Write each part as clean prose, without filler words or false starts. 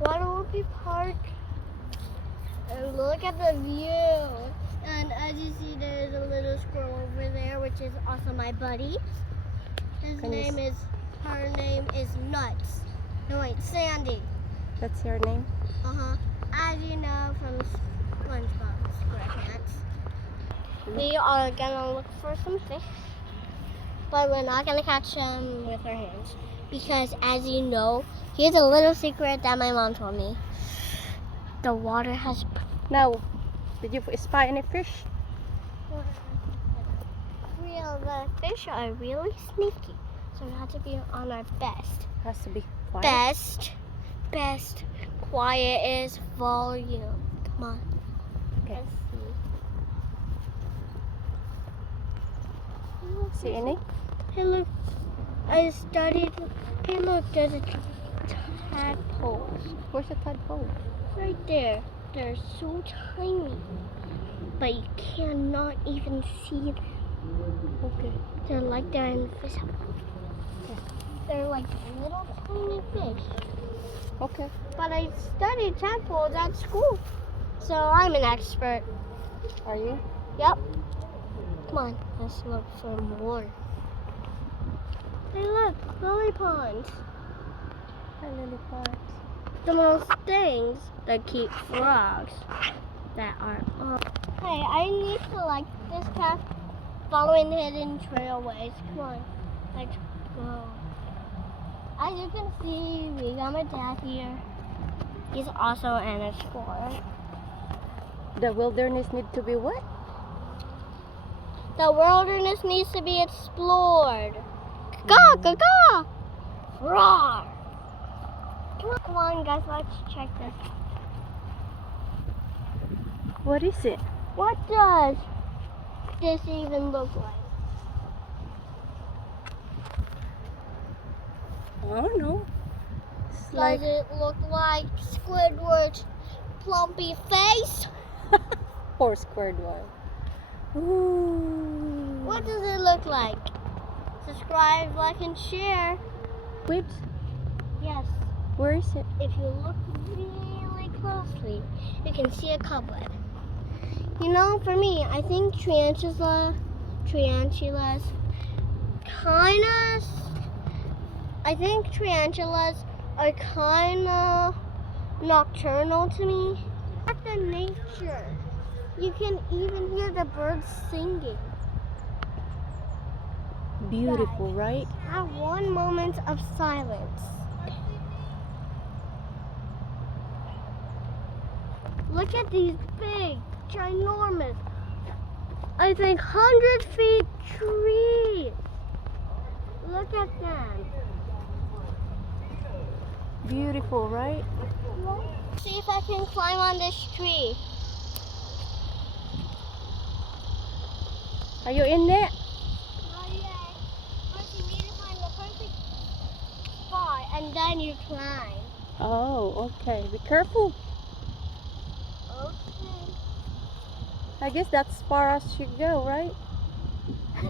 Guadalupe Park. And look at the view. And as you see, there's a little squirrel over there, which is also my buddy. Her name is Nuts. No, wait, Sandy. That's your name? Uh-huh. As you know from SpongeBob SquarePants. We are gonna look for some fish, but we're not gonna catch them with our hands. Because as you know, here's a little secret that my mom told me. The water has... Now, did you spy any fish? The fish are really sneaky, so we have to be on our best. Has to be quiet. Best. Quiet is volume. Come on. Okay. Let's see. See any? Hey, look. I studied. Hey, look. There's a tadpole. Where's the tadpole? Right there. They're so tiny, but you cannot even see them. Okay. They're invisible. Yeah. They're like little tiny fish. Okay. But I studied tadpoles at school, so I'm an expert. Are you? Yep. Come on, let's look for more. Hey, look, lily ponds. Hi, lily ponds. The most things that keep frogs that are on. Hey, I need to like this path. Following hidden trailways. Come on, let's go. As you can see, we got my dad here. He's also an explorer. The wilderness need to be what? The wilderness needs to be explored. Caw, caw, caw. Roar. Come on, guys, let's check this. What is it? What does this even look like? I don't know. It's Does it look like Squidward's plumpy face? Poor Squidward. Ooh. What does it look like? Subscribe, like, and share. Wait, Yes, where is it? if you look really closely, you can see a cobweb. You know, for me, I think tarantulas are kind of nocturnal to me. At the nature, you can even hear the birds singing. Beautiful, right? Have one moment of silence. Look at these big, ginormous, I think 100 feet trees. Look at them. Beautiful, right? Let's see if I can climb on this tree. Are you in there? Not yet. First you need to find the perfect spot and then you climb. Oh, okay. Be careful. Okay. I guess that's as far as you go, right?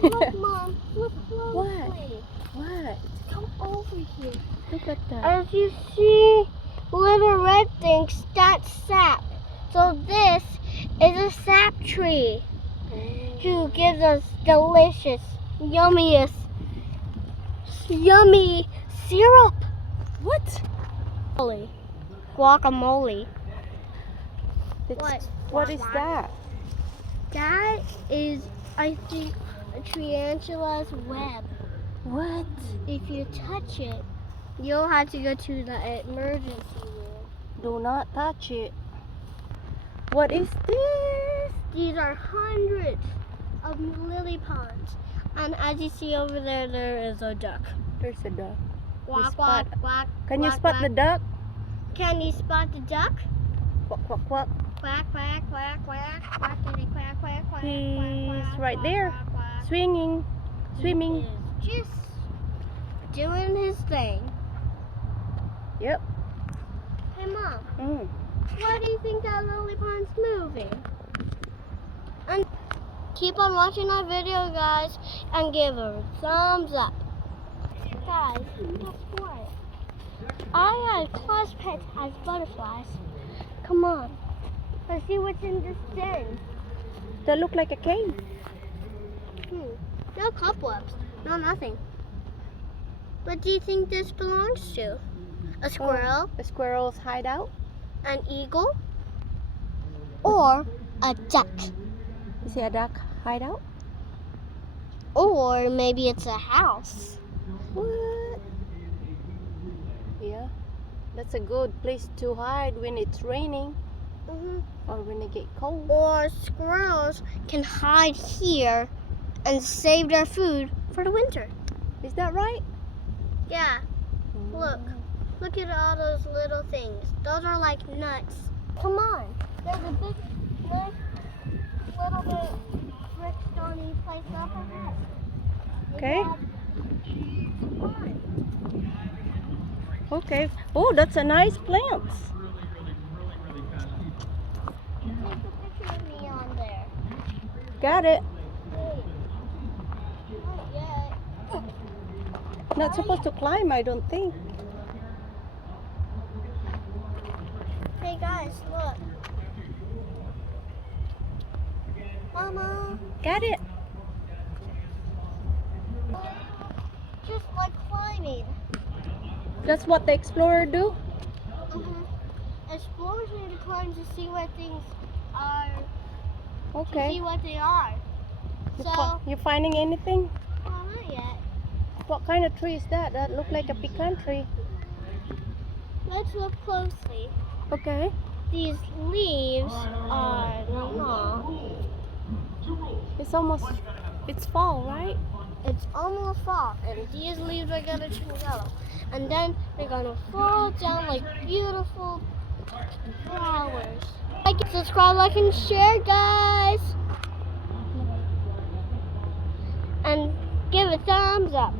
Look, Mom. Look closely. What? Come over here. Look at that. As you see, little red things, that's sap. So this is a sap tree who gives us delicious, yummy syrup. What? Guacamole. What is that? That is, I think, a tarantula's web. What? If you touch it, you'll have to go to the emergency room. Do not touch it. What is this? These are hundreds of lily ponds. And as you see over there, there is a duck. There's a duck. Quack, spot- quack, quack. Can you quack, spot quack. the duck? Can you spot the duck? Quack, quack, quack. Quack, quack, quack, quack. Quackity, quack, quack, quack. He's quack, right quack, there. quack, quack. Swinging. Swimming. He is just doing his thing. Yep. Hey, Mom. Mm. Why do you think that lily pond's moving? And keep on watching our video, guys, and give a thumbs up. Guys, guess what? I class pets as butterflies. Come on. Let's see what's in this den. That look like a cave. No cobwebs. No nothing. What do you think this belongs to? A squirrel? A squirrel's hideout? An eagle? Or a duck? Is it a duck hideout? Or maybe it's a house. What? Yeah. That's a good place to hide when it's raining or when it get cold. Or squirrels can hide here and save their food for the winter. Is that right? Yeah. Look at all those little things. Those are like nuts. Come on. There's a big, nice, little bit brick stony place up ahead. Okay. Come on. Okay. Oh, that's a nice plant. Take a picture of me on there. Got it. Wait. Not yet. Not supposed to climb, I don't think. Hey guys, look. Mama. Got it. Just like climbing. That's what the explorer do? Explorers need to climb to see what things are. To Okay. see what they are. So, You finding anything? well, not yet. What kind of tree is that? That look like a pecan tree. Let's look closely. Okay. These leaves are long. It's fall, right? It's almost fall, and these leaves are gonna turn yellow. And then they're gonna fall down like beautiful flowers. Like, subscribe, like, and share, guys. And give a thumbs up.